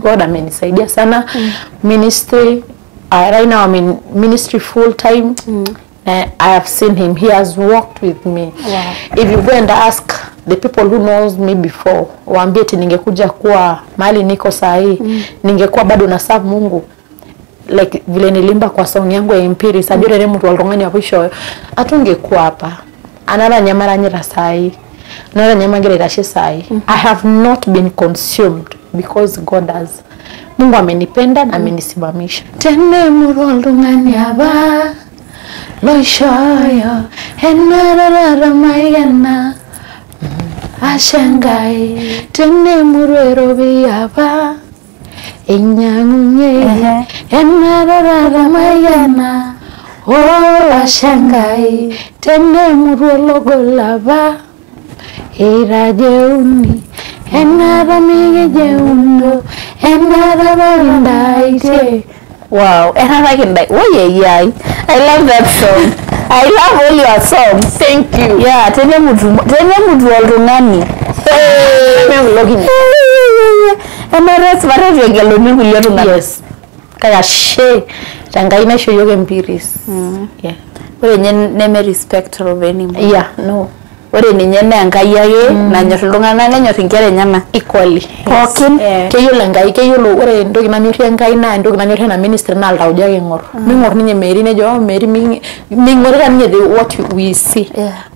God amenisaidia sana. Ministry, right now I'm in ministry full time. I have seen him. He has walked with me. Wow. If you go and ask the people who knows me before, waambie eti ningekuja kuwa mahali niko sahi, ningekuwa bado na serve Mungu. Like vile nilimba kwa song yangu ya Impiri, sajure mtu walongani wa pisho, atungekuwa hapa. Anara nyamara nyira sahi. Anara nyamara rashe sahi. I have not been consumed because God has. Mungu amenipenda na amenisimamisha. Tene murolungani aba. Loishoyo enarara mayana ashangai tene murero biyaba enyangunye enarara mayana oh ashangai tene murelo golaba irajeuni enara migejundo enarara ndaite. Wow, and I like it like, oh yeah, I love that song. I love all your songs. Thank you. Yeah, tene mutu walungani. I'm looking. And I rest what you get looking. Yes. Kaya she tangaina show yoga Impiris. Yeah. Ore neme respect of anymore. Yeah, no. Ore ninye ngai yake nanyor iltung'ana nenyor inkera enyana equally. Pookin keyiolo ngai keyiolo ore entoki nanyorie ngai na entoki nanyorie na ministry na altauja ake ngor. Mingor ninye Mary nejo Mary mingorita ninye what we see.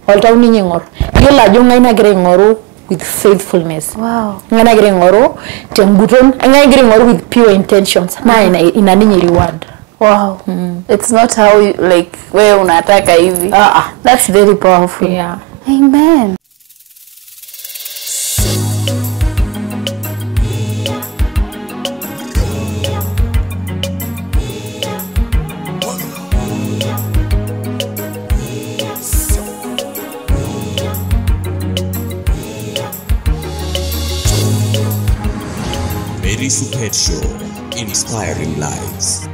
Oltau ninye ngor. Yiolo ajo ngai nagira ingoru with faithfulness. Wow. Ngai nagira ingoru tenguton, ngai nagira ingoru with pure intentions. Na ina ninye reward. Wow. It's not how you, like wewe unataka hivi. That's very powerful. Yeah. Amen. Mary Supet Show, inspiring lives.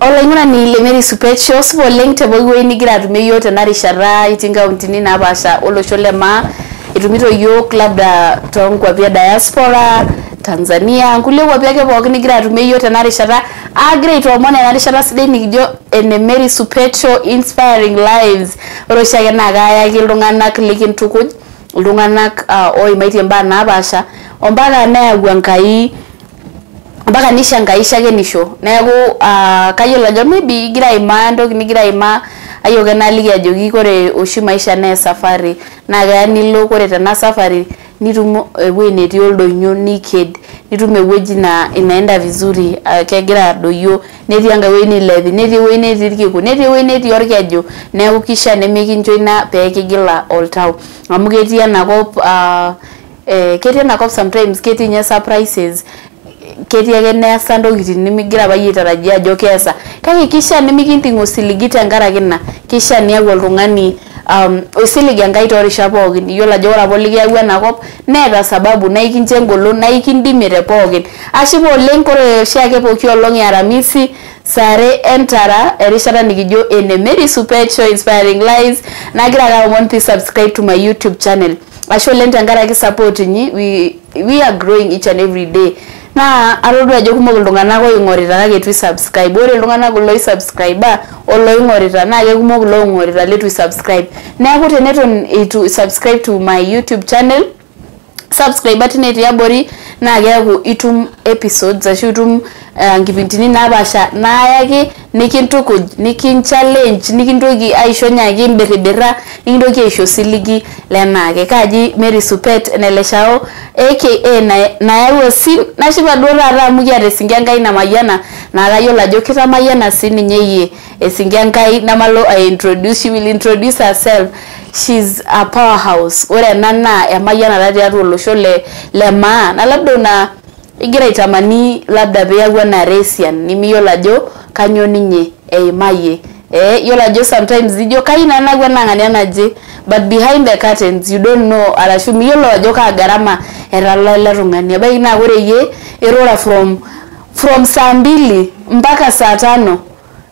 Olenguna ni le Mary Supet Show supo lengte boywe nigira atume yote narishara itinga untini na basha olosholema itumito yok labda tongwa vya diaspora Tanzania ngule kwa vyake bogi nigira atume yote narishara agre itomone narishara side nikijo ene Mary Supet Show inspiring lives oroshage nagaya kilunganak likin tukuj ulunganak oimaiti mba na basha ombaka nayagwa nkai mpaka nishangaisha genisho neeku kayiolo ajo maybe gira ima ntoki nigira ima ayoga naliki ajoki kore oshi maisha na safari na ga nilo kore tena safari nitum ewueji netii oldonyo niked nitum ewueji na inaenda vizuri kegira doyo netii anga ewueji nilethi netii ewueji netii irkiku netii ewueji netii orkeju neeku kisha nemikincho ina pee kigila oltau amu ketii enakop sometimes ketii nye surprises ketii ake neesa ntokitin nimigira bayie tarajia ajo keesa kake kisha nemikintingo siligi tenkaraki ina kisha niaku oltung'ani osiligi enkai torisha pookin iyiolo ajo ore apa likiyaua enakop neeta sababu naikincho engolon naikindimie te pookin ashipa oleng kore oshiake pooki olong Aramisi sare entara erishata nikijo ene Mary Supet Show inspiring lives nagira aka please subscribe to my YouTube channel asho oleng tenkaraki support inyi we are growing each and every day na alodu ajo kumok iltung'anak oingorita kake tu subscribe ore iltung'anak loi subscriber oloingorita na ke kumok loingorita letu subscribe neeku teneton itu subscribe to my YouTube channel subscribe button etiabori na keeku itum episodes ashu itum nkipindini nabasha nayaki nikintukuj nikinchallenge nikintoki aisho nyaki mbiribira nikintoki aisho siligi lenake kaji Mary Supet neleshao aka nayau sim nashipa duo taata amu kiata esinkia nkai namayiana na kayiolo ajo kitamayiana sininye yie esinkia nkai namalo she will introduce herself. She's a powerhouse. Ore ena na emayiana natii atua olosho le maa na labda una igira itamani labda peyau na Resian nimiyiolo ajo kanyo ninye eimayie yiolo ajo sometimes ijo kaina nagwa nang'ania naje but behind the curtains you don't know arashu miyiolo ajo ka garama etala ile tung'ani abai na ore ye erora from saa 2 mpaka saa 5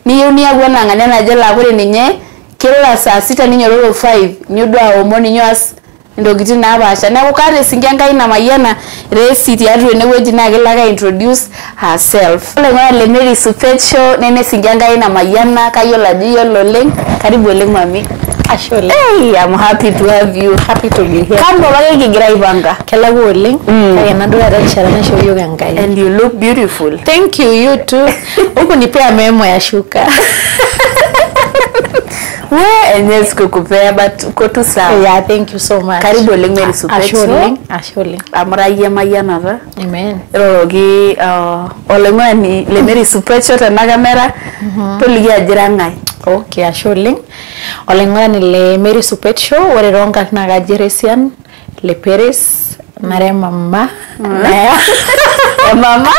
niyo niagwa nang'ania naje la ore ninye kila saa 6 ninyororo 5 nyudwa omoni nyas ndokitin napaasha neeku kaata singi enkai namayiana resi tiatua enewueji naa kelo ake introduce herself. Oloing'oni le Mary Supet Show nene singi enkai namayiana kayiolo ajo iyiolo oleng. Karibu oleng mami. Ashe oleng. Hey, I'm happy to have you. Happy to be here. Kando ake kigira aipanga. Kelaku oleng. Kake nadol ajo ishara naisho yiok enkai. And you look beautiful. Thank you, you too. Huku nipea memo ya shuka. Enye sikukupea but uko tu sawa. Yeah, thank you so much. Karibu oleng Mary Supet Show. Ashe oleng. Amurayie mayianata. Amen. Eroroki oloing'oni le Mary Supet Show tena kamera. Toliki ajira ng'ae. Okay, ashe oleng. Oloing'oni le Mary Supet Show, ore ronkat naa kaji Resian, le Peres, nare mama. Mama.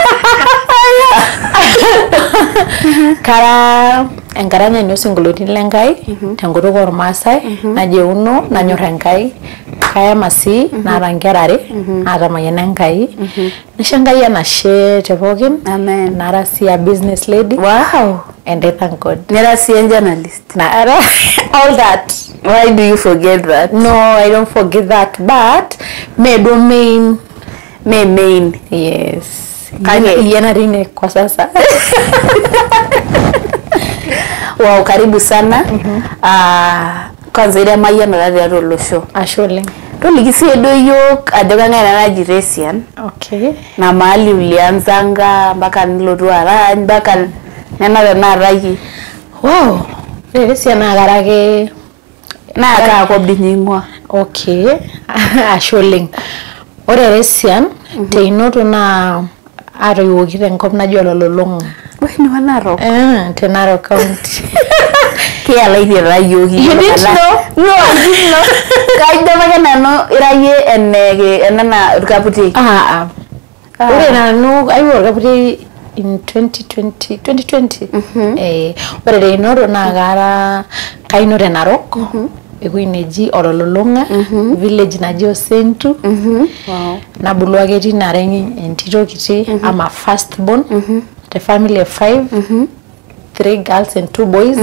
Kara enkaranya nyo singoloni lenkai tenkutuk ormaasai naji Euno nanyor enkai kayama sii naata nkera are naata mayian enkai nisho enkai enashe te pookin. Amen. Nara sii a business lady. Wow. And I thank God. Nera sii a journalist. All that. Why do you forget that? No, I don't forget that, but me domain. Yes. Yena rine kwa sasa. Wow, karibu sana. Kwanza ile mayiana ya Olosho. Ashe oleng. Toliki sii edo yiok ajo kang'ae naji Resian. Okay. Na mahali ulianzanga mpaka nilotu arany mpaka nena tenaraki. Wow. Resian agarake naa kaakop dinying'ua. Okay. Ashe oleng. Ore Resian teinoto naa atoiwoki tenkop naji Olololong'a. Ni Narok. Te Narok County. Kialaitira yoki. You didn't know? No, I didn't know. Kaidama nanu iraye enena urkaputi. Ore nanu ayiu urkaputi in 2020. Ore teinoto naa kara kaino te Narok. Ewuei neji Olololong'a, village naji Osentu. Wow. Nabulu ake tinare entito kiti. I'm a first born. The family of 5, 3 girls and 2 boys.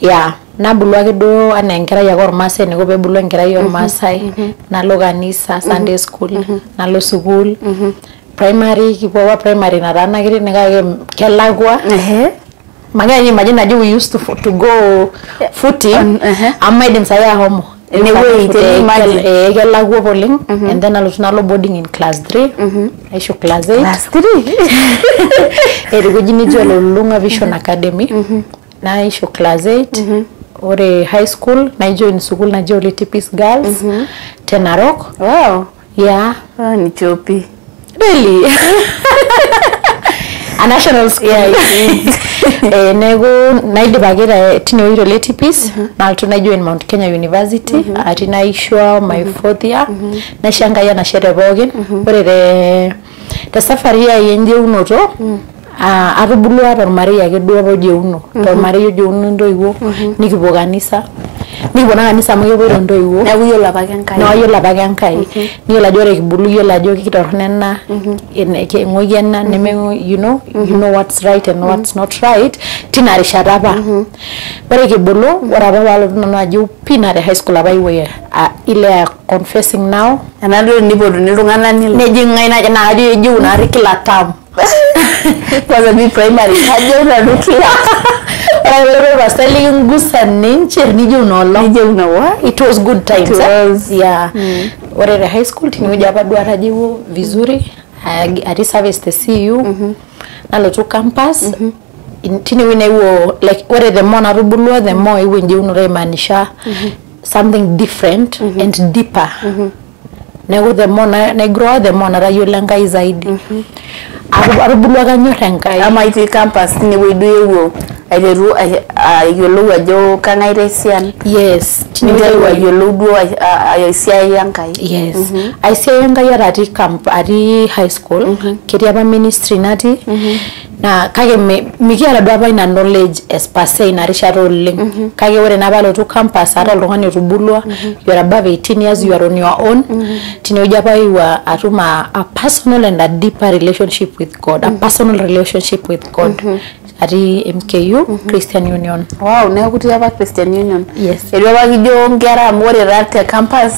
Yeah, nabulu ake do ana enkerai ake ormaasai neko peebulu enkerai ormaasai. Nalo kanisa, Sunday school, nalo school. Primary, kipuo primary nataana kiti nekake kelakwa. Magana imagine ajo we used to go footing. Amaidim saya homo. Anyway, kelakwa polling. And then nalo boarding in class 3. Aisho class 8. Class 3. Erigojini Olololong'a Vision Academy. Na aisho class 8. Ore high school na join school na Oleti Peace Girls. Te Narok. Wow. Yeah. Ni chopi. Really? A national school. Nego naidipakita tine wito Oleti Peace. Naltu na join Mount Kenya University. Ati naishwa my 4th year. Naisho enkai enashe te pookin. Ore te safari ai enjeunoto atubulua tormarei ake duo apa oji Euno. Tormarei oji Euno ntoiwuo nikipuo kanisa. Nikipuo na kanisa amu kepuo ntoiwuo. Neeku yiolo apake enkai. No, yiolo apake enkai. Niyiolo ajo ore kibulu yiolo ajo kitorrono ena eng'uoi ena neme you know what's right and what's not right. Tina rishata apa. Ore kibulu ore apa palotu nanu ajo pina te high school apa iwe ile confessing now. Enado nipotuni iltung'anak nilo. Nejing'ai na ajo ejiu nari kila term. Kwanza mi primary kajo nanu kila. Ore pasali ngusa ninche nijo unolong. Nije unawa. It was good times. It was. Yeah. Ore the high school tiniuja hapa duata jivu vizuri. Ati service the CU. Nalotu campus. Tini wine uo like ore the more narubulua the more iwe nje unore manisha something different and deeper. Nego the more na grow the more narayola ngai zaidi. Arubulua kanyor enkai. Ama iti campus tini wedu ewo. Aiteru ayiolou ajo kang'ae Resian. Yes. Ninteru ayiolou duo esiai enkai. Yes. Esiai enkai ati camp ati high school. Ketii apa ministry natii. Na kake mikiata duo apa ina knowledge as per se ina rishata oleng. Kake ore napa alotu campus ata oltung'ani otubulua. You are above 18 years, you are on your own. Tinewueji apa iwa atum a personal and a deeper relationship with God. A personal relationship with God. Ati MKU, Christian Union. Wow, neeku kutii apa Christian Union. Yes. Etiu apa kijo nkera amu ore te campus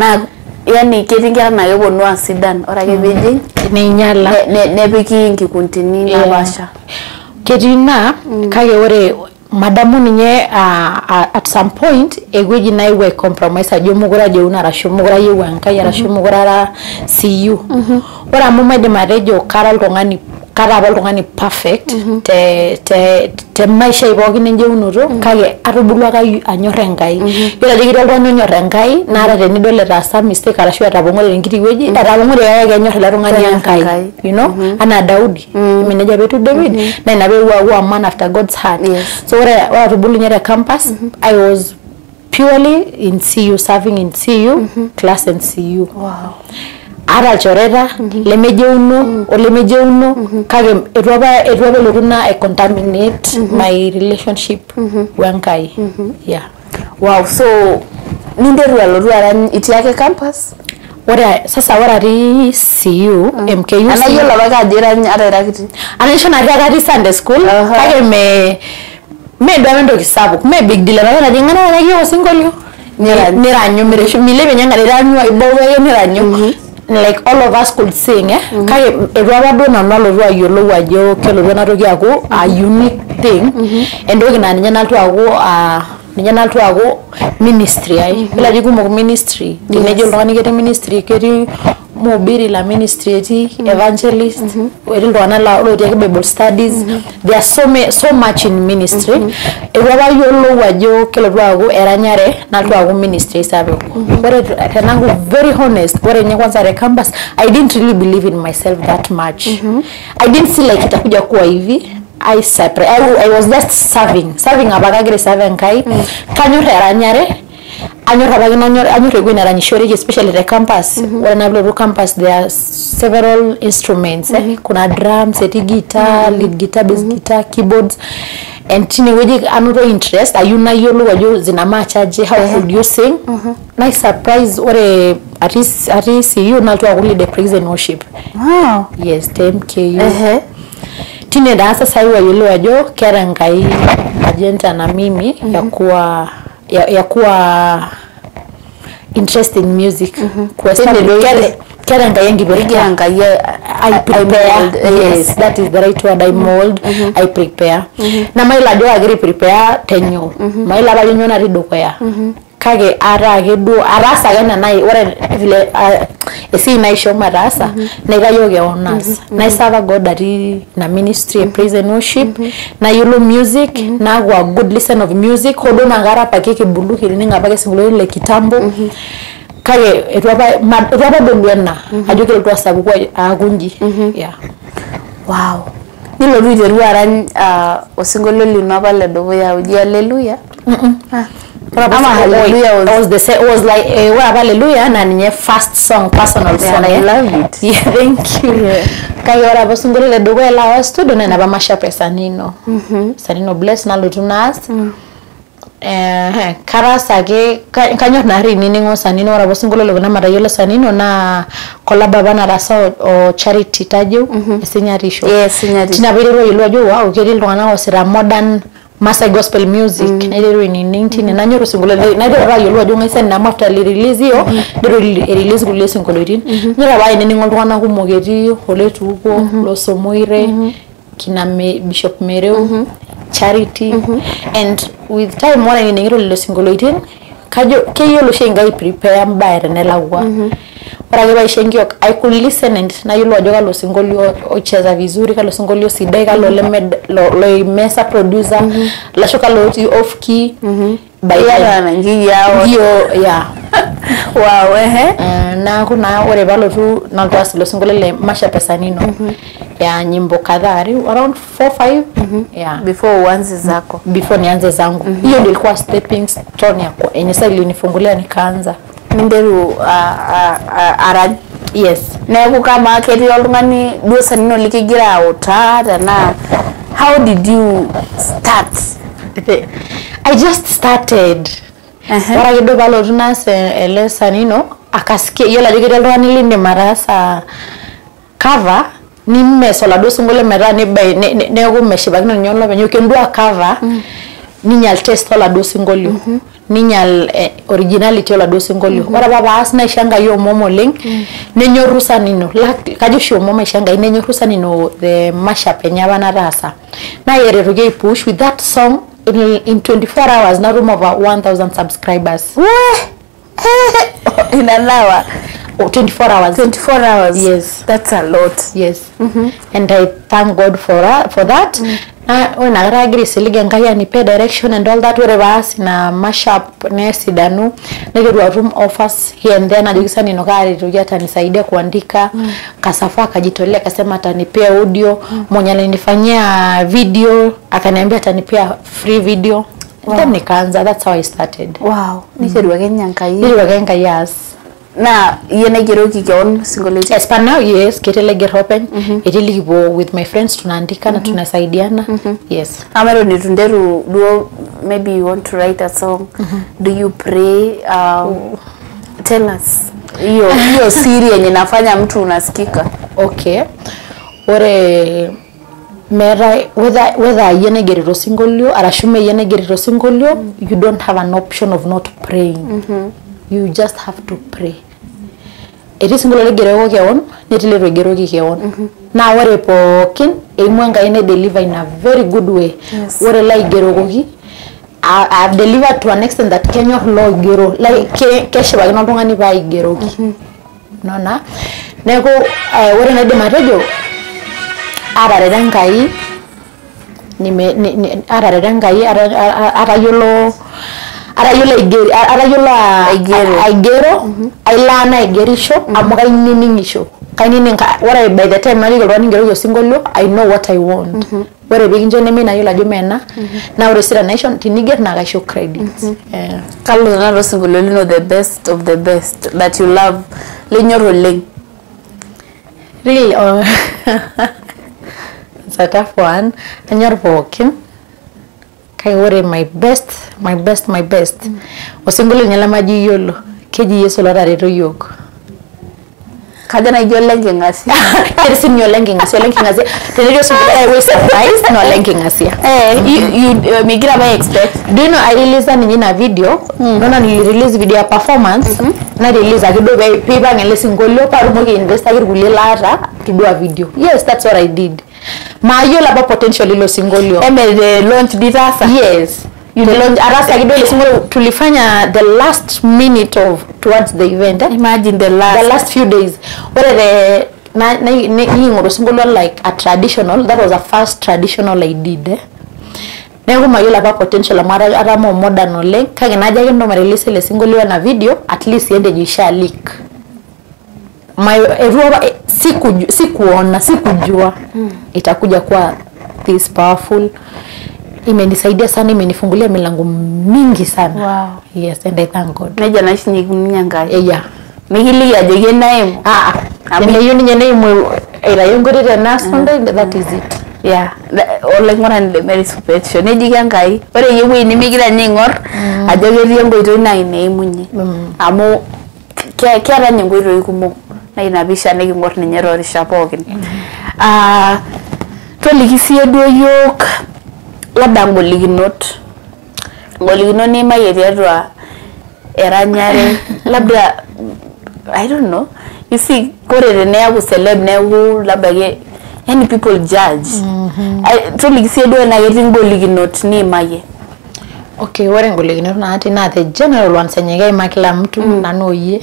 na yani ketingera na yebonu asidan ora ke beji ninyala nepiki nkikuntini na basha ketina kage ore madamu ninye at some point egweji na iwe compromise ajo mugura je una rasho mugura yewa nkai rasho mugura ra CU ora mu made marejo kara ltongani kara abaltongani perfect te maisha ibogi nje unuro kage atubulwa ka anyorre ngai yora digiro ltongani nyorre ngai na ara tenidole ta some mistake arashu atabongore ngiti weji atabongore yake nyorre la tongani ngai you know ana Daudi meneja betu David na inabe wa man after God's heart so ora atubulu nyere campus I was purely in CU, serving in CU class and CU. Wow. Ara chorera lemeje uno kage etwaba lukuna contaminate my relationship wankai yeah. Wow, so ninderu alorua itiake campus ora ri CU MKU ana yola baka jira ara rakiti ana shona rakati Sunday school kage me ndo kisabu me big deal na jingana na hiyo single niranyo milebe nyanga niranyo ibowe niranyo like all of us could sing kage erwa dona nalo rwa yolo wajo kelo rwa natoki ako a unique thing endoki na nyana naltu ako ministry ai bila jikumo ministry dinejo lwani kete ministry keti mobiri la ministry eti evangelist eri lwana la lo tiake Bible studies there are so much in ministry erwa yolo wajo kelo rwa ako eranyare naltu ako ministry sabe but tenangu very honest bore nye kwanza re campus I didn't really believe in myself that much I didn't feel like itakuja kuwa hivi I was just serving abagagre serving kai kanyorra aranyare anyorra bagina anyorra gwina ranyishore especially the campus when I go campus there are several instruments kuna drums guitar lead guitar bass guitar keyboards and tini weji another interest ayuna yolo wajo zina machaje how could you sing nice surprise ore at least you not to lead the praise and worship wow yes MKU tine dansa saiwa yolo wajo kera ngai agenda na mimi ya kuwa interest in music kwa sababu kera ngai yangi beriga ngai I prepare yes that is the right word I mold I prepare na maila jo agri prepare tenyo maila ba nyona rido kwa kage ara gedu arasa gana nai ore vile esi naisho marasa na igayoge onas na serve God ari na ministry praise and worship na yolo music na gwa good listen of music hodo na ngara pakeke buluki ninga bage singulo le kitambo kage etwaba dolwena ajoke lutwa sabu kwa agunji yeah wow nilo video ruaran osingolo lino bale dobo ya uji hallelujah hallelujah was like hallelujah na nye first song personal song I love it yeah thank you kage ora basungolo le dobo la wa studio na ba masha pesa nino sanino bless na lutunas karasa ke kanyo na ri nini ngo sanino ora basungolo le na marayola sanino na kolaba bana rasa o charity tajo sinyarisho yes sinyarisho tinabiriro yilo jo wow keri lwana osira modern Master gospel music nero in 19 na nyoro singulo na ro yolo jo ngisa na after release yo release ku lesson ko lorin nyora ba ine ngol twana ku mogeti holetu uko lo somoire kina Bishop Mereu charity and with time mwana ine ngiro lo singulo itin kajo keyolo shenga prepare mbaere nelagwa para ba shengio I could listen and na yolo ajoga lo singolio ocheza vizuri kalo singolio sidai kalo lo mesa producer la shoka lo off key bayana na ngi yao hiyo yeah wow na kuna ore balo tu na twasi lo singolio le masha pesa nino ya nyimbo kadhari around 4-5 yeah before uanze zako before nianze zangu hiyo ndio ilikuwa stepping stone yako enye sasa ilinifungulia nikaanza Minderu ara yes na kama keti oltungani duo sanino likigira auta na how did you start I just started wara gido balo tunase ele sanino akasikia yola jigira oltungani linde marasa cover nimme sola do sungole merani ne go meshiba kino nyolo benyo kendua cover ninyal test la do singolio ninyal originality la do singolio ora baba asna ishanga yo momo link nenyorusa nino kajo sho momo ishanga nenyorusa nino the mashup enyabana rasa na yereroge push with that song in 24 hours na room over 1000 subscribers in an hour. 24 hours. 24 hours. Yes, that's a lot. Yes. And I thank God for that. When I agree siliga ngaya nipe direction and all that whatever na mashup nesi danu nige room offers here and then ajikisa ninokari tuja atanisaidia kuandika Kasafa akajitolea akasema atanipea audio mwenye alinifanyia video akaniambia atanipea free video. Wow. Then nikaanza, that's how I started. Wow. Nige ruwagenga yes. Na yene geroki kion singoleti. Yes, but now yes, ketele get open. Itili go with my friends tunaandika na tunasaidiana. Yes. Amero nitunderu do maybe you want to write a song. Do you pray? Tell us. Hiyo siri yenye nafanya mtu unasikika. Okay. Ore mera whether yene geriro singolio arashume yene geriro singolio, you don't have an option of not praying. You just have to pray. It is ngolo gerego keon netile gerego keon na wore pokin emwanga ine deliver in a very good way. Wore like gerego ki I've delivered to an extent that Kenya law gero like keshe ba no tongani ba igero ki no na nego wore na de matejo ara redangai ni ara redangai ara yolo aigero ailana igerisho amuka niningisho kainini wara by the time nali golwani ngero yo singolo I know what I want wara biginjo nemi na yola jomena na uresira nation tiniger na gasho credits kallo na ro singolo lino the best of the best that you love lenyoro leng really it's a tough one anyor bokin kai wore my best osingolo nyala maji yolo keji yeso la reto yok kaja na yolenge ngasi kersin yolenge ngasi tenejo singolo I was surprised no lenge ngasi you migira by expect do you know I release na video nona ni release video performance na release akido be pipa ngele singolo parumo ke invest akirgulela ata to do a video. Yes, that's what I did. Mayo laba potential ilo singolio. The launch ditasa. Yes. You the launch arasa kidogo singolio tulifanya the last minute of towards the event. Imagine the last few days. Where the ngoro singolio like a traditional, that was the first traditional I did. Nego mayo laba potential amara aramo modern ole kage naja yendo release le singolio na video at least yende jisha leak. Sikujua itakuja kwa this powerful. Imenisaidia sana, imenifungulia milango mingi sana. Wow. Yes, and I thank God. Neja naishi nyanga. Yeah. Mihili ya jege name. Yoni name ira yongorere na Sunday, that is it. Yeah. Ole ngora ndi Mary Supetio. Neji gangai. Ore yewe ni migira nyingor. Ajogeri yongo ito ina ine munye. Amo kiara nyingo ito ikumo. Na inabisha negi ngor ni nyero rishapokin. Tolikisiye do yok labda ngoliginot ni mayeriatwa eranyare labda I don't know. You see kore ne ya celeb ne labda ge any people judge. Tolikisiye do na getting ngoliginot ni maye. Okay, wore ngoliginot na ati na the general ones nyega makila mtu nanoye.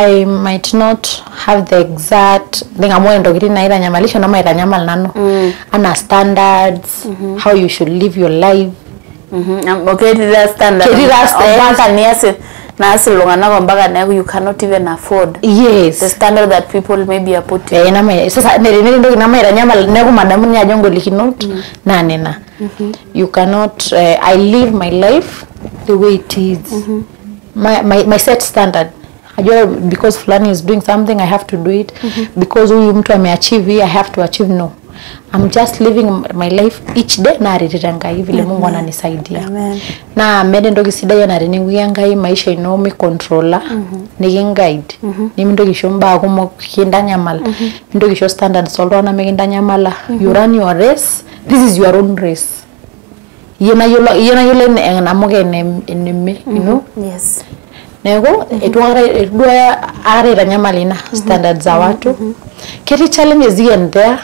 I might not have the exact thing amoendo giri na ira nyamalisho na ira nyamal nano ana standards how you should live your life okay the standard mpaka niase na asilonga na mpaka na you cannot even afford the standard that people maybe are putting na sasa nere ndo na ira nyamal nego madamu ni ajongo likinot na nena you cannot I live my life the way it is my set standard. Because Fulani is doing something, I have to do it. Because huyu mtu ameachieve, I have to achieve. No, I'm just living my life each day na ririranga hivi vile Mungu ananisaidia. Na mede ndogi sidaya na renenguanga hii maisha inomi controller ni guide. Ni ndogi shomba kumo kinda nyamala. Ndogi show standards all na meginda nyamala. You run your race. This is your own race. yena yolo enamuke eneme you know Yes. nego edua are ranyamalina standards za watu keti challenges here and there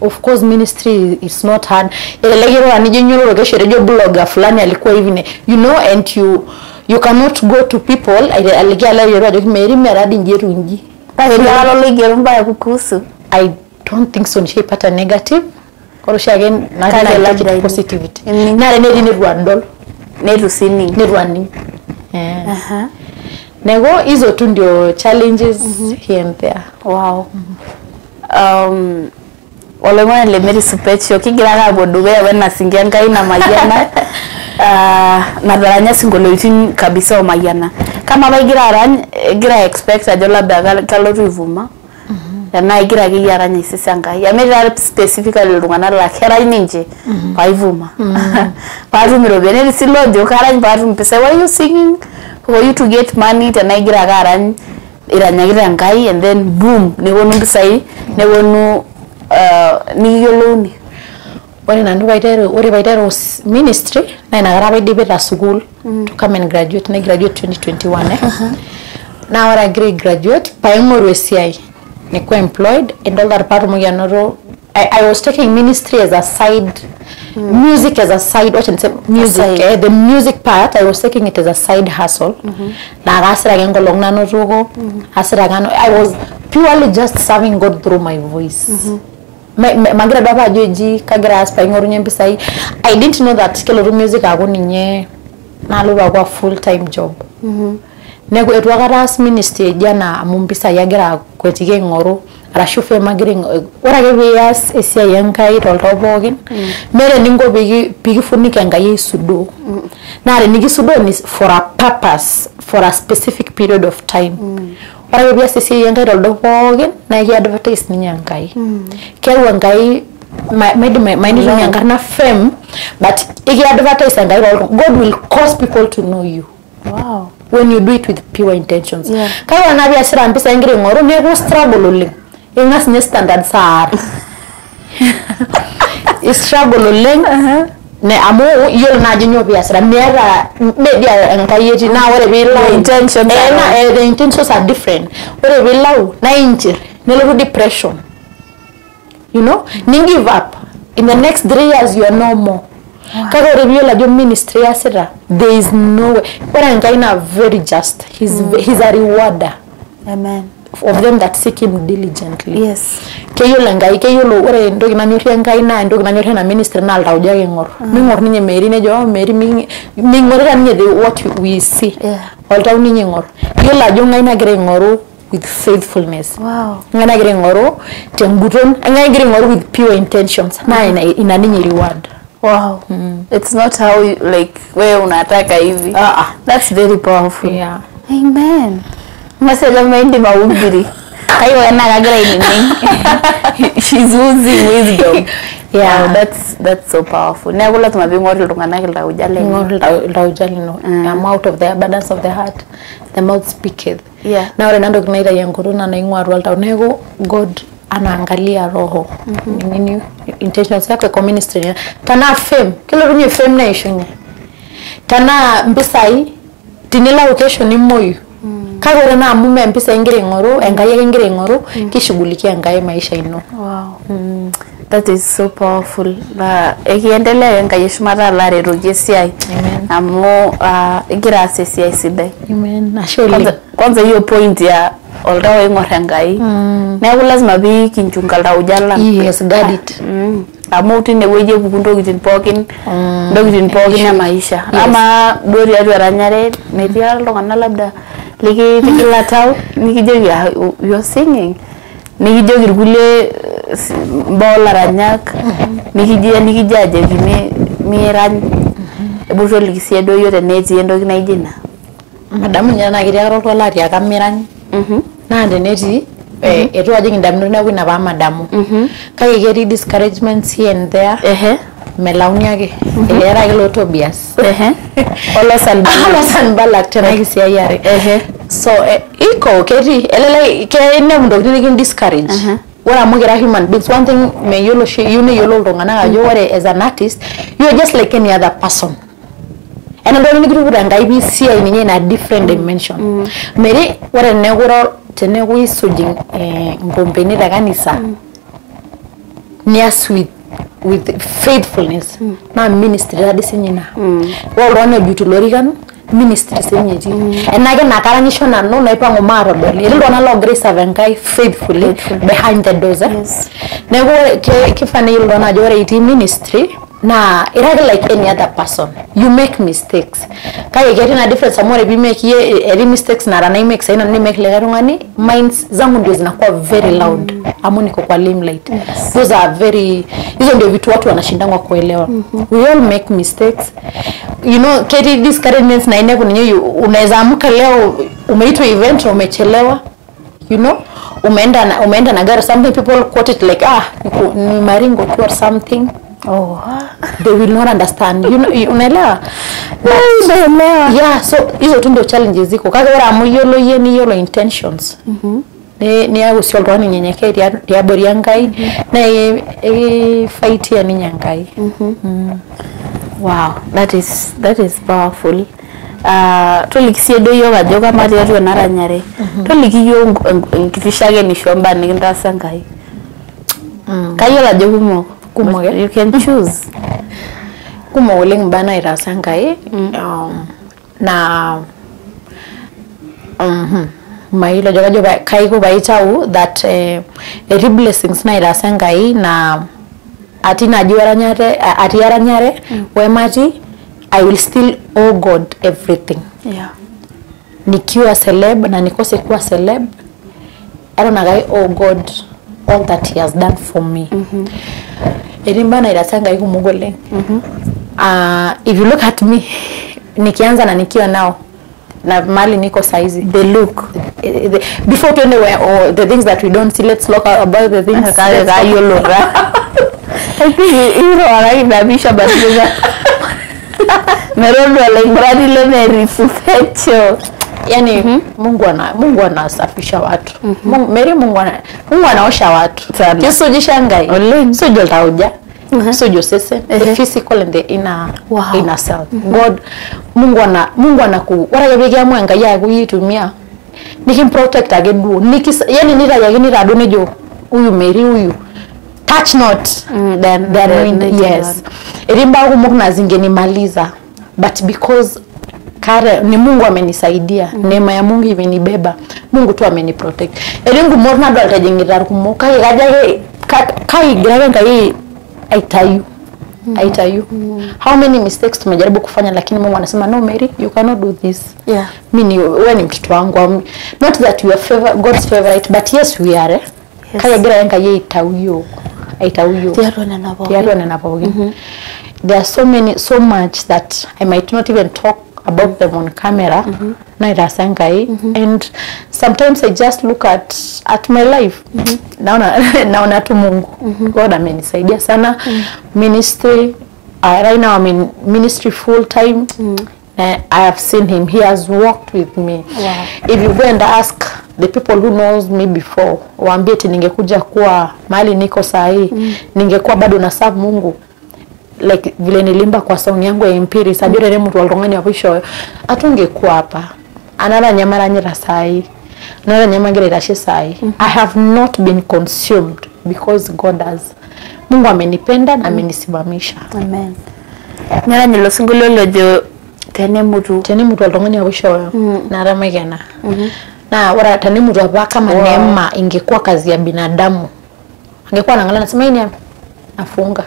of course ministry is not hard elegero anijonyoro kesho radio blogger fulani alikuwa hivi you know and you cannot go to people alikia la yero ajo meri meradi njerunji Pagalo ligero mbaya kukusu. I don't think so nishipata negative korosha again na positivity na renedi ni rwandol Neru sini. ni rwani nego hizo tu ndio challenges here and there. Wow. Olemwana le meri supetio kigira ga boduge wena singianga ina mayana na daranya singolo itin kabisa o mayana kama baigira aran gira expect ajola baga kalotu ivuma na igira gi aranya isisanga ya meri specifically lungana la kera ninje paivuma paru mirobene silo jo karanya paru pesa why you singing for you to get money tana igira ga aran iranyagira ngai and then boom ni wonu bisai ne wonu ni yoloni when nandu baitero ministry na inagara baidibeta school to come and graduate na graduate 2021 now I graduate primary CI niko employed and all that part of I was taking ministry as a side music as a side music the music part I was taking it as a side hustle na gasira gengo long nano rugo asira gano I was purely just serving God through my voice magira baba joji kagira aspa ngoru nyembisai I didn't know that keloro music agoninye na lo kwa full time job nego etwagaras ministry jana mumbisa yagira kwetike ngoro arashufe magiring orage bias esia yankai toltobogin mere ningo bigi funike ngai sudo na nigi sudo ni for a purpose for a specific period of time orage bias esia yankai toltobogin na ya advertise ni yankai kewa ngai my name yangarna fame but if advertise ngai God will cause people to know you. Wow. When you do it with pure intentions. Yeah. Kaya na bia sira mpisa ngire ngoro nego struggle ule. Ingas ne standard sar. Struggle ule. Ne amo yol na jinyo bia sira mera media nkayeti na wore bila intentions the intentions are different. Wore bila na injir ne lo depression. You know, ni give up. In the next 3 years you are no more. Kaga review la ministry asira there is no way but Ngaina very just he's a rewarder amen of them that seek him diligently. Yes. Keyo langai keyo lo ore ndogi na nyori Ngaina ndogi na nyori na ministry na alta ujage ngor mingor ninye meri ne jo meri mingor kan nye what we see alta ninye ngor yo la jo Ngaina gere ngoro with faithfulness. Wow. Ngana gere ngoro tembuton ngana gere ngoro with pure intentions na ina ninye reward. Wow. It's not how you, like where unataka hivi. That's very powerful. Yeah. Amen. Masela mendi maubiri. Ayo ena kagira ini. She's oozing wisdom. Yeah, wow, that's so powerful. Negula tumabingori lungana kila ujale. Ujale no. I'm out of the abundance of the heart. The mouth speaketh. Yeah. Now renando kinaida yanguruna na ingwa alta nego God anaangalia roho nini intentions yako kwa ministry tana fame kila runye fame na ishunye tana mbisai tinila location ni moyo kago na mume mpisa ingire ngoro engaye ingire ngoro kishughulikia ngaye maisha ino. Wow. That is so powerful. Na ekiendelea ngaye shumata la rero jesiai. Amen. Amo igira asesi sidai. Amen. Ashole kwanza hiyo point ya oldawa ingore ngai na lazima bi kinchungalda ujala. Yes, got it. Amo utine weje bukundogitin pokin dogitin pokin ya maisha ama dori atu aranyare metia longana labda liki tikila tau nikijogi you're singing nikijogi kule bola ranyak nikijaje kimi mirany bujo likisia do yote neti endogi naijina madamu nyana kiria roto lati akamirany na neti etu ajing ndamno na wina ba madamu kaya geri discouragements here and there melauni yake elera kilo Tobias Olosan balak tena kisia yare so iko keti elele ke ne ndo kini discourage Ora mugira human beings, one thing me yolo she you know yolo rongana ajo ore as an artist, you are just like any other person. And I don't know that I be see in a different dimension. Mary, what a negro tenegui sujing ngompeni da kanisa. Nias with faithfulness. Na ministry da disenyina. Wa rona beauty lorigan ministry senyeti. And again nakarangisho na no na ipango maro doli. Ilo na lo grace avenkai faithfully behind the doors. Yes. Nego kifane ilo na jore iti ministry. Na it's like any other person. You make mistakes. Kaya getting a difference somewhere we make any mistakes na rana make say na make legarungani minds zangu ndio zinakuwa very loud. Amuniko kwa limelight. Those are very hizo ndio vitu watu wanashindangwa kuelewa. We all make mistakes. You know, Katie, this current na ine kunyo unaweza amka leo umeitwa event umechelewa. You know, umeenda na gari, something people quote it like ni maringo tu or something. Oh, they will not understand. You know, unaelewa? Yeah, so hizo tu ndio challenges ziko. Kaga wala amuyolo yeni yolo intentions. Ni ya usiolwa ni nyenyekea ya bori yangai na fight ya ni nyangai. Wow, that is powerful. Tulikisiedo yo bajoga mari watu naranyare. Tulikiyo nkifishage ni shomba nikindasa ngai. Kayo la jogumo. You can choose. Kumo uling bana irasangai na mailo joga kaiko baitau that every blessings na irasangai na atina atiaranyare wemati I will still owe God everything. Yeah. Nikiwa celeb na nikose kuwa celeb, I don't owe God all that he has done for me. Erimbana irasanga iko mugole. If you look at me, nikianza na nikiwa nao na mali niko saizi, the look before to anywhere or the things that we don't see, let's look about the things that you look. I think you are na bisha batiza. Merondo la ingradi le merifecho. Yani Mungu anasafisha watu. Mungu anaosha watu. Yesu jishangai. So joltauja. So josese the physical and the inner self. God Mungu anaku wara yabigia mwanga ya kuyitumia. Nikimprotect agedu. Yani nira donejo huyu Mary huyu. Touch not then yes. Erimba kumukuna zingeni maliza. But because kare ni Mungu amenisaidia, neema ya Mungu imenibeba, Mungu tu ameniprotect. Elingu morna ndo altajingira kumuka igaje kai grave kai aitayu. How many mistakes tumejaribu kufanya lakini Mungu anasema no Mary, you cannot do this. Yeah. Mimi wewe ni mtoto wangu. Not that you are God's favorite, but yes we are. Yes. Kai grave kai aitayu. Tiaro na napo. There are so much that I might not even talk about them on camera. And sometimes I just look at my life. Naona tu Mungu. God amenisaidia sana. Ministry, right now I'm in ministry full time. I have seen him. He has walked with me. Wow. If you go and ask the people who knows me before, waambie eti ningekuja kuwa mahali niko sahi, ningekuwa bado na serve Mungu. Like vile nilimba kwa song yangu ya Impiri sajure mtu walongani wapisho atungekuwa hapa anara nyamara nyira sai anara nyamagire rashe sai. I have not been consumed because God has. Mungu amenipenda na amenisimamisha. Amen. Nyara nyilo singulo lojo tene mtu walongani wapisho nara megena. Na wara tani mtu hapa kama neema ingekuwa kazi ya binadamu angekuwa anaangalia nasema hii nafunga.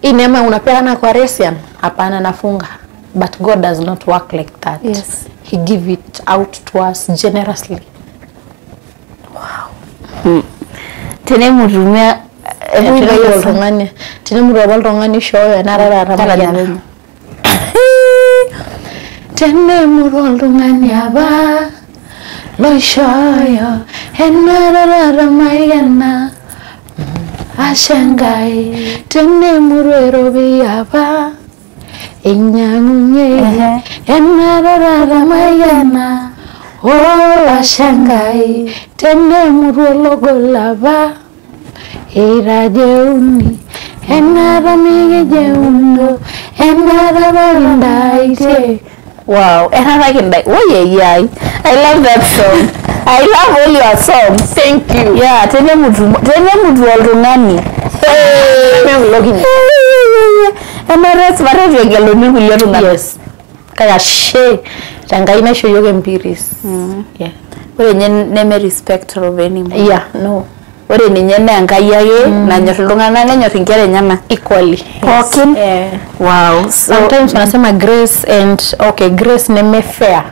Hii neema unapeana kwa Resian, hapana nafunga. But God does not work like that. Yes. He give it out to us generously. Wow. Tene murumia tene murongani show narara ramagana. Tene murongani aba lo shoyo narara ramagana. Ashangai tene murero biyaba inyangunye enarara mayana oh ashangai tene murolo golaba Era jeuni, enara mige jeundo, enara barindaite. Wow, enara kindai. Oh yeah. I love that song. I love all your songs. Thank you. Yeah, tene mutu oltung'ani. I'm logging. Enara smart yagelo mikulie tung'ani. Yes. Kaya she tangai na show yoga mpiris. Yeah. Ore nye neme respect of anyone. Yeah, no. Ore ninye na enkai ake nanyor iltung'anak nenyor inkera enyana Equally. Pookin. Yeah. Wow. Sometimes wanasema grace and okay, grace neme fair.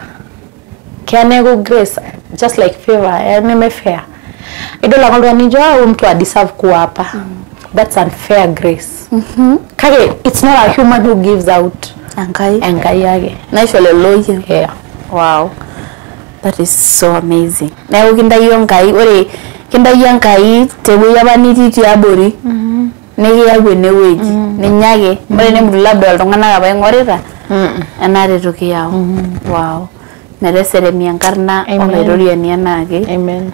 Kianego grace just like favor, neme fair. Idola kwa nijua mtu deserve kuwa hapa. That's unfair grace. Kage it's not a human who gives out. Enkai yake. Naishole loye. Yeah. Wow. That is so amazing. Na ukindayo nkai ore kindayo nkai tewe yabaniti tiabori. Nekiyaku eneweji. Ninyake. Ore nemutu labda iltung'anak apa ing'orita. Enaretoki yao. Wow. Meteseremi enkarna olairoriani enaake. Amen.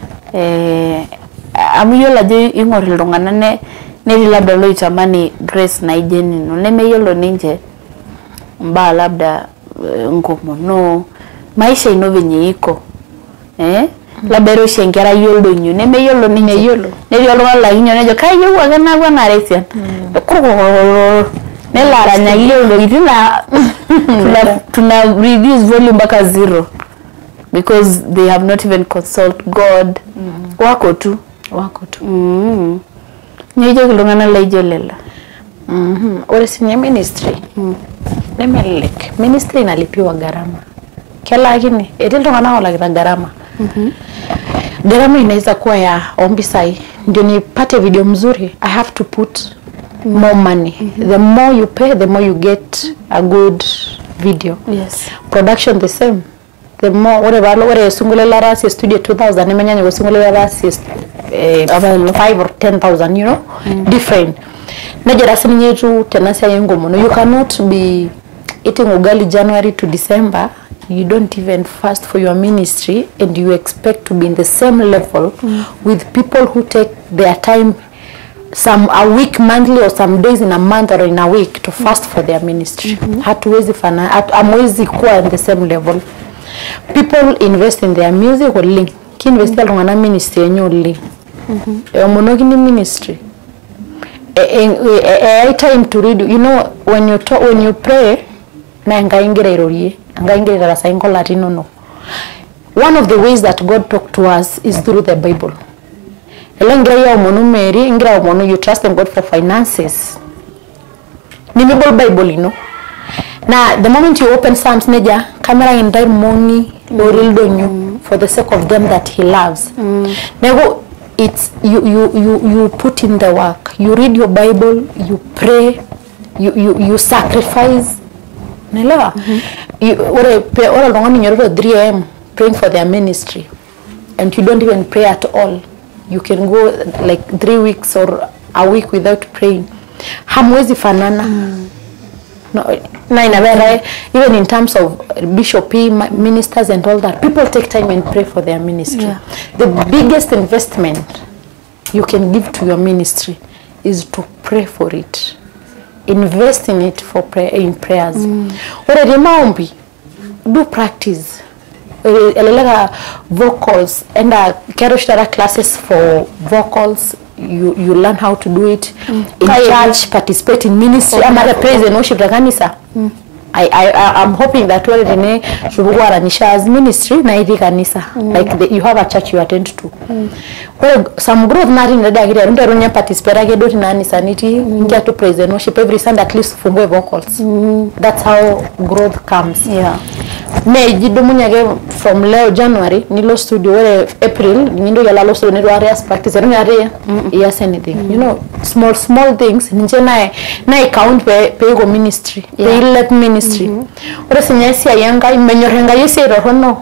Amu yiolo ajo ing'or iltung'anak netii labda loitamani grace naijo nino. Nemeyiolo ninche mbaa labda nkomono. Maisha ino venye iko. Labda roshi enkerai oldonyo nemeyiolo ninye yiolo. Netii oltung'ani laa kinyo nejo kayieu ake naaku enara esian. Nelo aranyaki yiolo ntokitin tuna reduce volume mpaka 0 because they have not even consult God. Wako tu. Nyejo iltung'anak laijo lelo. Ore sinye ministry. Nemelek. Ministry inalipiwa gharama. Lakini eti iltung'anak olakita gharama. Gharama inaweza kuwa ya ombi sai. Ndio nipate video mzuri, I have to put more money. The more you pay, the more you get a good video. Yes. Production the same. The more whatever sungulela rasi studio 2000 nemenyanyo sungulela rasi 5 or 10,000, you know, different. Najera sininyetu tenasi yengo mono. You cannot be eating ugali January to December. You don't even fast for your ministry and you expect to be in the same level with people who take their time a week monthly or some days in a month or in a week to fast for their ministry. Hatuwezi amwezi kuwa in the same level. People invest in their music or link. Ki invest alongana ministry yenye link. Monogi ni ministry. A time to read. You know when you pray na ngaingira irorie. No. One of the ways that God talked to us is through the Bible. You trust in God for finances. Bible, you know. Now, the moment you open Psalms, Neja, camera in time money for the sake of them that He loves. Now, it's you put in the work. You read your Bible, you pray, you sacrifice. Nelewa. Ore 3 a.m. praying for their ministry and you don't even pray at all. You can go like 3 weeks or a week without praying. Hamwezi fanana. No, even in terms of bishop, ministers and all that, people take time and pray for their ministry. Yeah. The biggest investment you can give to your ministry is to pray for it. Invest in it for in prayers. Do practice. Vocals and classes for vocals. You learn how to do it in church, participate in ministry. I'm at a praise and worship kanisa. I'm hoping that when Rene Shubugwara Nisha's ministry na hivi kanisa, like you have a church you attend to. Well, some growth not in the day. Don't participate. I don't know sanity. Get to praise and worship every Sunday at least for vocals. That's how growth comes. Yeah. May jidumunya from Leo January nilo studio where April nindo yala lo studio nilo areas practice no area yes anything. You know small things nje na account pe go ministry. Pe let ministry. Ora sinyasi ayanga imenyorenga yese rohono.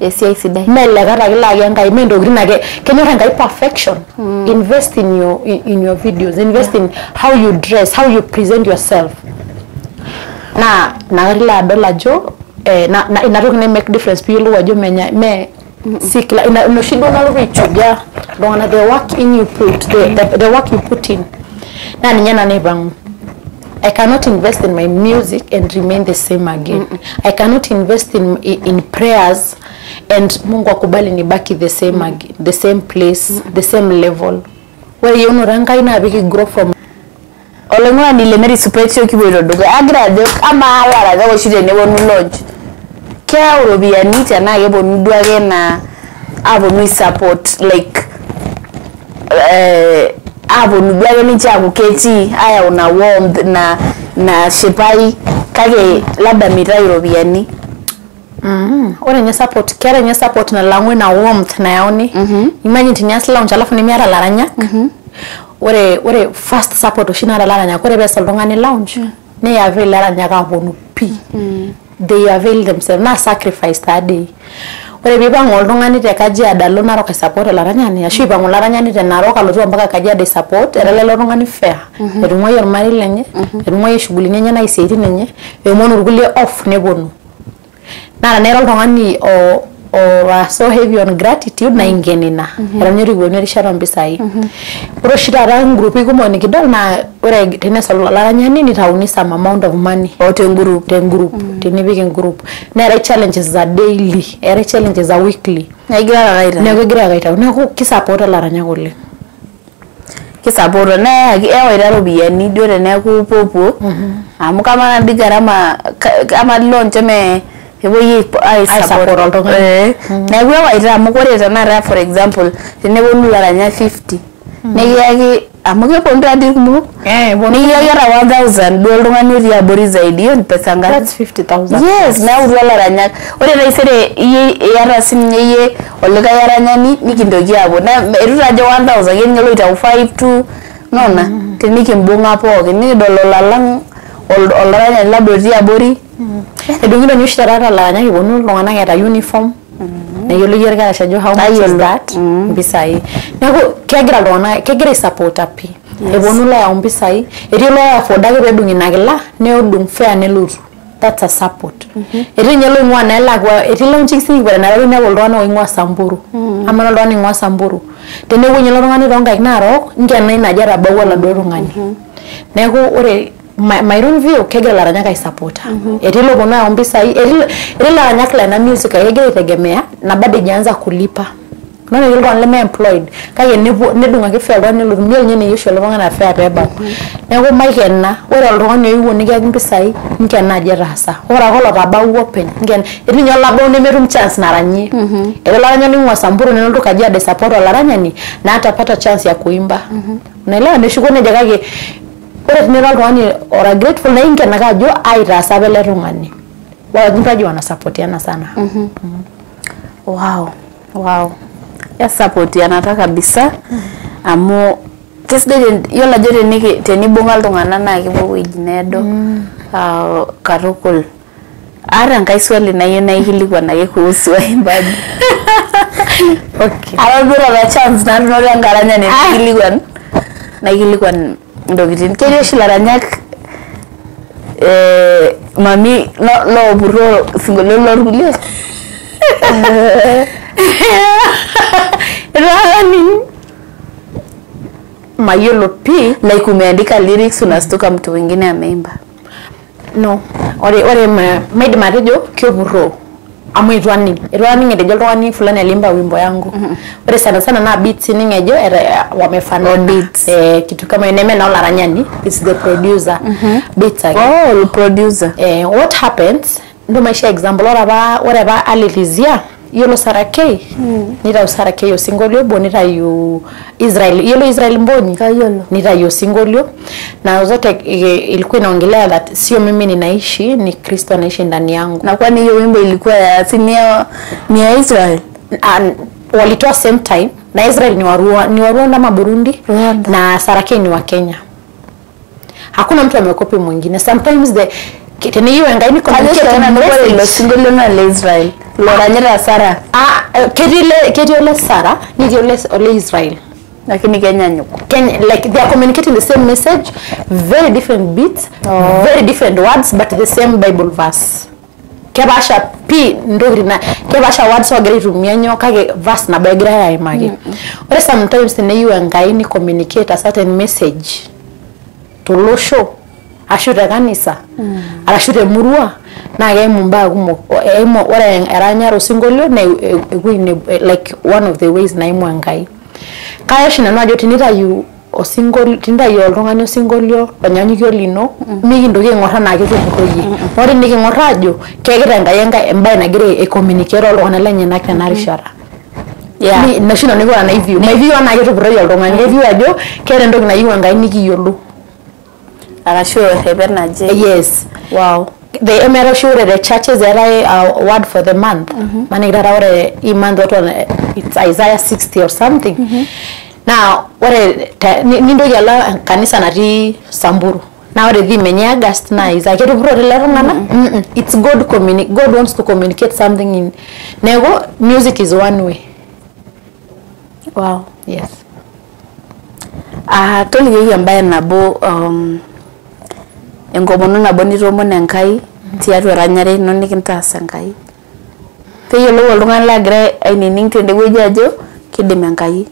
Yes, yes, today. Mela gara gila yanga imendo grina ge kenyorenga perfection. Invest in your videos. Invest in how you dress, how you present yourself. Na rila dola jo na make difference. People wajo me sikla no shido na lo richuja dongana the work in you put the work you put in na ninyana nebangu. I cannot invest in my music and remain the same again. I cannot invest in prayers and Mungu akubali nibaki the same again, the same place, the same level. Where you know ranka ina big grow from olengwa ni lemeri supetio kibiro doga agrade ama ala za shide ne wonu lodge kya urobia ni tana yebo ndwage na abo mi support like abo ndwage ni cha kuketi aya una warm na shepai kage labda mirai robiani ore nya support kera nya support na langwe na warmth na yaoni imagine tinyasla lounge alafu ni miara laranya ore first support oshina laranya kore besa longani lounge ne avail laranya ka bonu pi they avail themselves na sacrifice that day ore biba ngolongani te kaji adalo na roka support laranya ni ashiba ngolaranya ni te naroka lotu mpaka kaji ade support erele lorongani fair erumwe yor mari lenye erumwe shughuli nyenye na iseti nenye emono rugulie off ne bonu na nero longani o so heavy on gratitude na ingenina eranyori gweneri shara mbisai ro shira ran group igumo ni kidol na ore tenesa laranya ni tauni some amount of money o ten group teni big group na era challenges za daily era challenges za weekly na igira gaita na ku kisupport laranya gole kisaporo na ewa iraro biani dore na ku popo amuka mana digarama ama launch me hebo yi I support na wewa ira mukore tanara for example tene wonu laranya 50 ne yagi amuke ponda dirmu ni yagi ra 1000 doldo ngani ya bori zaidi yon pesa ngani that's 50,000 yes na urwala laranya ore na isere ye yara sinye olega yaranya ni kindogi abo na erura je 1000 yen ngelo ita 52 nona tenike mbonga po ni dolola lang olranya labori abori edungiro ni shtarara la nyaki bonu longana ngeta uniform na yolo yerga shajo how much is that bisai nako kegira lona kegira support api ebonu la umbisai erilo ya fodage bedungi nagila ne odung fair ne luru that's a support erinyelo ngwana elagwa erilo nchiksi bana na ne bolwana ingwa samburu amana lwana ingwa samburu tene wonyelo ngani ronga ignaro ngena inajara bawala do ngani nako ore my own view kegira laranya kai supporta erilo bona ombisai erilo laranya kla na music yegira itegemea na bado ijaanza kulipa nani yilgo leme employed kaye nedunga ke fair ne lu miel nyene yisho lo ngana fair beba nego maikena ore oltungani oyiwo nikia mpisai nkena jerasa ora kolo tabawu open ngen erinyo labo ne merum chance naranye laranya ni ngwa samburu ne ndo kaji ade support laranya ni na atapata chance ya kuimba unaelewa nishukone jakage ore tiniral rwani ora grateful na inge nakajo aira sabele rungani wajimpaji wana supportiana sana wow ya supportiana ta kabisa amo tesde yola jore niki tenibonga ltungana na kibo wijinedo karokol ara ngai swali na yena ihilikwa na kuhusu imbaji okay abura ba chance na nora ngaranya ne ihilikwa ndogitin kejo shilaranyak mami no buro singolo lorgulie rani mayolo pi like umeandika lyrics unastuka mtu wengine ameimba no ore made marejo kyo buro amwe running edejo rwani fulani alimba wimbo yangu ore sana na beats ningejo wamefanya beats kitu kama ineme na laranyani it's the producer beats again producer what happens ndo maisha example ora ba alilizia yolo sarake nira usarake yo singolio bonita yu Israel mboni kayolo nira yo singolio na zote ilikuwa inaongelea that sio mimi ninaishi ni Kristo anaishi ndani yangu na kwani hiyo wimbo ilikuwa ya sinia ni ya Israel walitoa same time na Israel ni wa Rwanda ama Burundi na sarake ni wa Kenya hakuna mtu amekopi mwingine sometimes kitene hiyo ngaini communicate na ngore singolio na Israel loranyera Sara ketile Sara ni ole Israel lakini Kenya nyuko like they are communicating the same message very different beats very different words but the same Bible verse kebasha pi ndori na kebasha words wa gari rumianyo kage verse na bagira ya imagi ore sometimes ne you engai ni communicate a certain message to losho ashure kanisa arashure murua na ge mumba gumo emo ore eranya rosingolio na like one of the ways na imo engai kaya shina no ajoti nita you o single tinda yo oltung'ani osingolio banyanyukio lino mikindoki eng'orra na ketupuroyie ore niking'orra ajo kekita enkai embaye nagira communicate oltung'ani lenyenak tenarishata nashino niko na view my view na ketupuroyie oltung'ani view ajo keeta entoki nayieu enkai nikiyiolo arashu hebenaje yes wow the emero sure the churches there are word for the month manigara ore I month it's Isaiah 60 or something now ore nindo yala kanisa nati Samburu now ore the many August na is like it's God wants to communicate something in nego music is one way wow yes toli ambaye nabo engomono nabo nitomon enkai tiatua ranyare no nikintaasa enkai peyiolo oltung'ani lagira ainining tendewueji ajo kidim enkai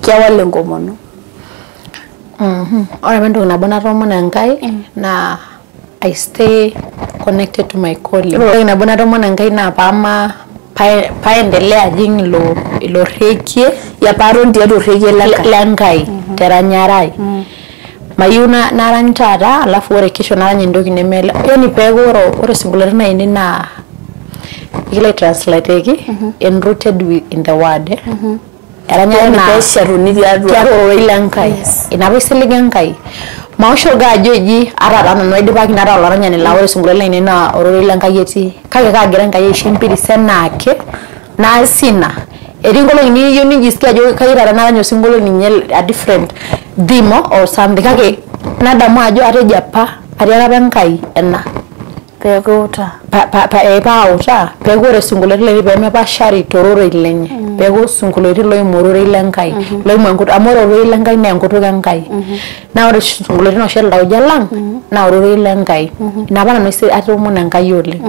kiawal engomono ore entoki nabo natomon enkai na I stay connected to my calling ore nabo natomon enkai na pama paendelea jing ilo rekie ya paron tiatua rekie lenkai teranyarai mayuna narantara alafu ore kisho naranye ndoki nemela yani pegoro ore singular na ini na ile translate enrooted in the word eranya na pesharu ni diaro ilankai inabisiliga nkai maosho gajoji arara no idipaki nara olaranya ni la ore singular na ini na oro ilankai eti kage kagira nkai eshempiri senake na sina eringolo ini yoni jisikia jo kaira naranya singular ni a different demo or something kage nadamu ajo ateja pa ariara benkai ena pegota pa pegore singular le be pa shari tororo ilenye pego singular lo imororo ilenkai lo imangut amoro ilenkai na enkutu kankai na ore singular no shel dawo jalang na ore ilenkai na bana no se atomo nankai yole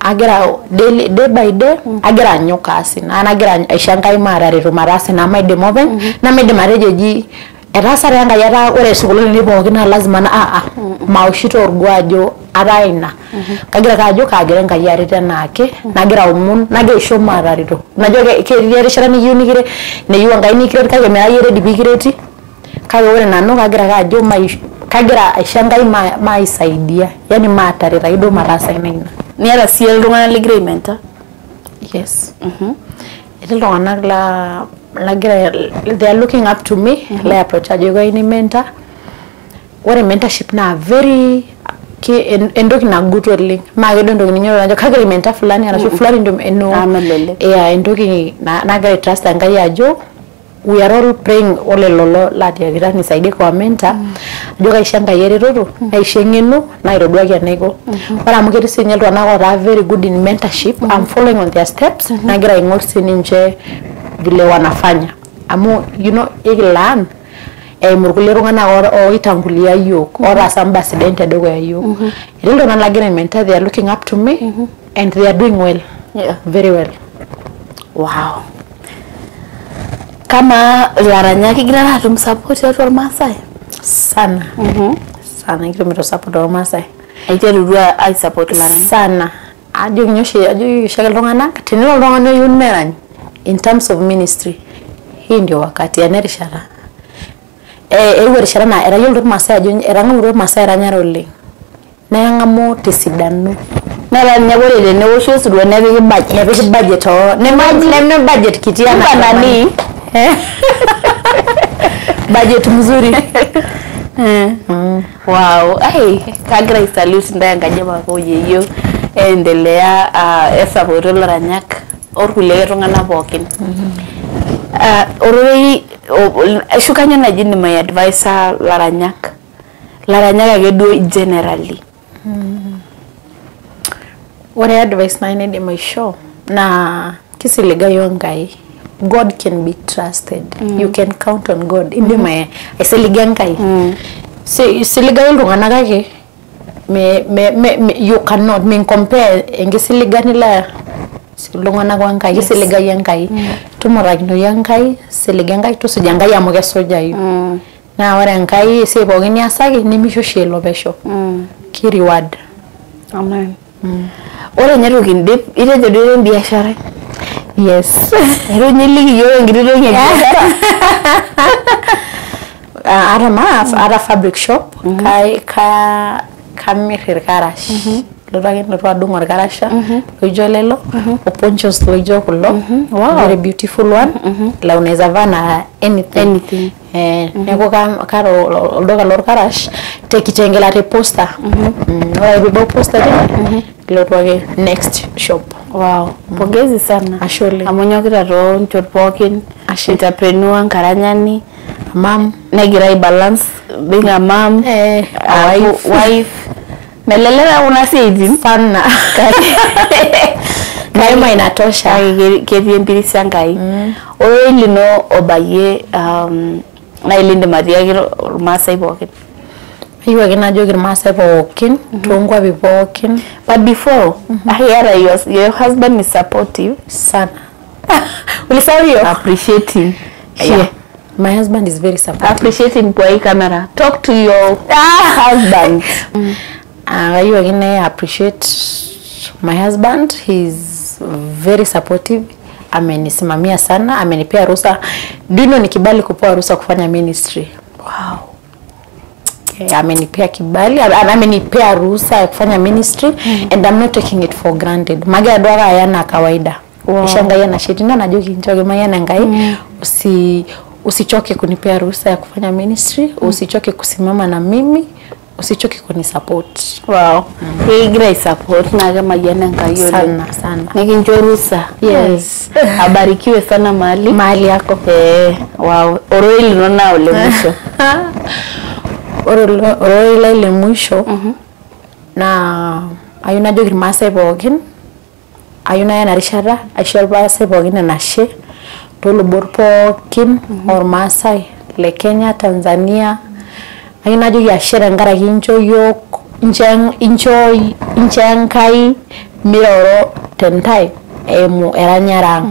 agira day by day agira nyoka asina anagira aishankai marare marase na maide moben na maide marejeji erasare anga yara ore sukulu ni bogi na lazima na maushito orgwajo araina kagira kajo kagira ngai yari tenake nagira umun nage show mararito najo ke yari sharani yunikire ne yu ngai nikire kage me ayere dibikireti kage ore nanu kagira kajo kagira aishangai maisaidia yani matare raido marasa ina ni ara siel rungana agreement yes it'll don't they are looking up to me like approach ajo any mentor what a mentorship na very endoki na good link ma gedo ndo ninyo ajo kage mentor fulani arashu fulani ndo eno endoki na gare trust angai ajo we are all praying ole lolo la dia nisaidie kwa mentor ajo kaishanga yere rodo aishengeno na irodwaki anego para muketi sinyel to na very good in mentorship I'm following on their steps na gira ingor sininje vile wanafanya amu you know igilan murkulero ngana or itangulia yok or as ambassador dogo ya yok ilo na lagira mentor they are looking up to me and they are doing well very well wow kama laranya kigira atum support watu wa Masai sana sana ngiro support wa Masai aiterudwa I support laranya sana ajo nyoshi ajo shaka longana tinilo longana yunmerani in terms of ministry hii ndio wakati ya nerishara ewe rishara na era yuldo Masai ajo era nguro Masai ranyaro le na yangamo tesidanu na la nyabole ne wosho sudwa na bi budget to ne budget kitia na nani budget mzuri wow kagra salute ndanga jema ko yeyo endelea support laranyak orkule tungana pookin oroi shukanya na jini my advisor laranyak agedo generally what advice na need my show na kisiliga yongai God can be trusted you can count on God inde my isiliga ngai siliga lungana kake you cannot compare engisiligani la silongana kwa ngai siliga yangai tumoragino yangai siliga ngai tusijangai amuge soja yu na ore ngai sebogini asagi nimisho shelo besho ki reward amen ore nyeru kindip ite jodire biashara yes ero nyeligi yo ngiriro ngebiashara ara fabric shop kamir karash lo adungor karasha lojo lelo ponchos lojo kulo very beautiful one la unaweza vana anything neko karo oldoga lor karash tekitengela te poster ora bibo poster lo twage next shop. Wow, pongezi sana. Ashole. Amonyokita ro nchotpokin, entrepreneur nkaranyani, mom, negira balance being a mom, wife. Melelera unasaidia sana. Kaima inatosha. Kevi mpirisi ngai. Ore lino obaye na ilinde maria Masai pokin. You gonna jog Masai pokin, tungwa bipokin. But before, I hear your husband is supportive. Sana. Appreciating. Yeah. My husband is very supportive. Appreciating kwa camera. Talk to your husband. You gonna appreciate my husband. He's very supportive. Amenisimamia sana, amenipea ruhusa. Dino nikibali kupewa ruhusa kufanya ministry. Wow. Amenipea kibali, amenipea ruhusa ya kufanya ministry and I'm not taking it for granted. Maga doga yana kawaida. Ishanga yana shetina na joki nchoge mayana ngai usichoke kunipea ruhusa ya kufanya ministry, usichoke kusimama na mimi, usichoke kunisupport. Wow. Hii great support na kama yana ngai sana. Nikinjo ruhusa. Yes. Abarikiwe sana mahali yako. Wow. Oroili nona ole mwisho. Oroila ile mwisho na ayuna jogi Masai pogin ayuna yana rishara ashol Masai pogin na she tolo borpo kim or Masai le Kenya Tanzania ayuna jogi ashera ngara kincho yok inchankai miroro tentai emu eranyarang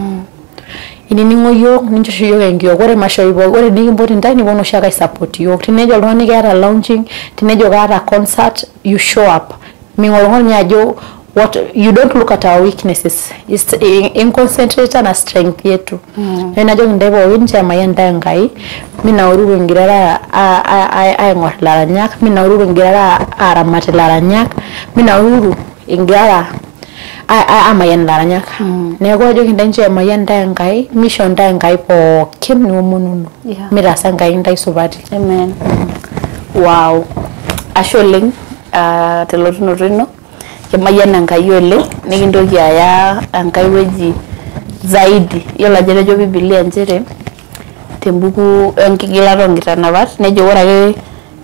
ini ningo yo ninjo shiyo ngio gore masho ibo gore dingi mboti ndani bono shaka support yo tinejo lwani gara launching tinejo gara concert you show up mingolongo nyajo what you don't look at our weaknesses is in concentrate na strength yetu enajo ndebo winja mayanda ngai mina ururu ngirara a ngorlara nyak mina ururu ngirara aramatlara nyak mina ururu ngirara amayan laranya nego jo kindenje amayan ngai mission ngai po kim no mununu mirasa ngai ndai subati. Amen. Wow. Asholing telotuno rino kemayan ngai ole nikindoki aya ngai weji zaidi yola jere jo Biblia njere tembuku enkigilaro ngitanabat nejo ora ke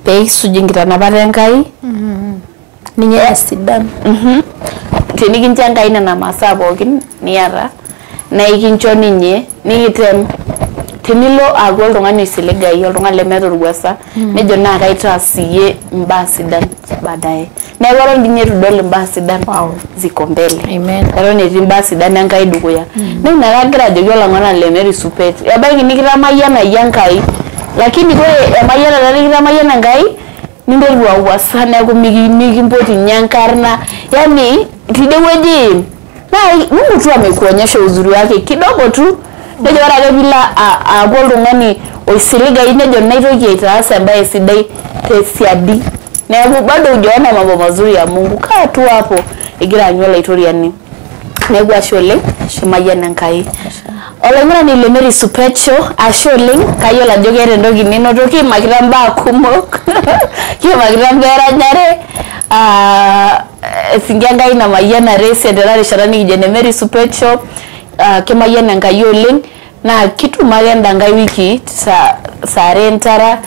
peisujingitanabat ngai ninye sidan tenikincha ngai na masa pookin niata na ikincho ninye nikitem tenilo ago oltung'ani siligai oltung'ani lemeeta orwasa nejo naa kaitaasiye mbaa sidan baadaye neeku eton ninye tudol mbaa sidan ziko mbele. Amen. Eton etii mbaa sidan enkai dukuya neeku naa kagira ajoki olang'ani lemeri supet ebaiki nikitamayiana enkai lakini kore emayiana nikitamayiana enkai ninderu awasa neeku mikimpoti nyankarna yani tidewezi na Mungu tu amekuonyesha uzuri wake kidogo tu nejo ora bila agolungani oisiliga inejo naitoki aitaasa ambaye sidai tesiadi neeku bado hujaona mambo mazuri ya Mungu kaa tu hapo igira anyola itoriani neeku ashole shumayana nkai olengana ni lemeri supecho asholing kayola jogere ndogi ninotoki makiramba kumok kimakiramba nyare singianga ina mayana race ndarari sharani kijene meri supecho kemayana ngayoling na kitu magenda ngai wiki sa rentara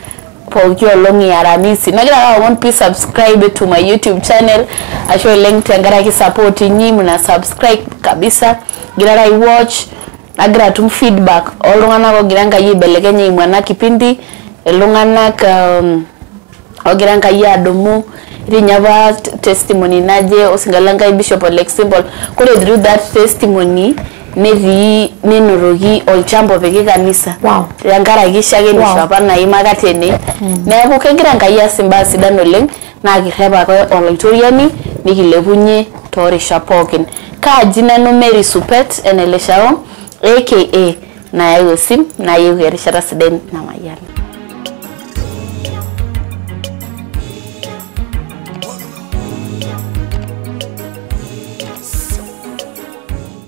pokyo longi aramisi nagira I want to subscribe to my YouTube channel asholing tangara ki support nyimu na subscribe kabisa gira I watch agra tum feedback olungana ko giranga yibelekenye imwana kipindi elungana ka ogiranga yadomu rinyava testimony naje osingalanga Bishop Alex Symbol kore through that testimony nevi nenorogi olchambo peke kanisa wow yangara gishage ni shapa na imagatene neeku kegira nkai asimba sidan oleng na kireba ko oloitoriani nikilepunye torisha pookin kaji nanu Mary Supet eneleshao aka na yosim na yogerishara siden na mayana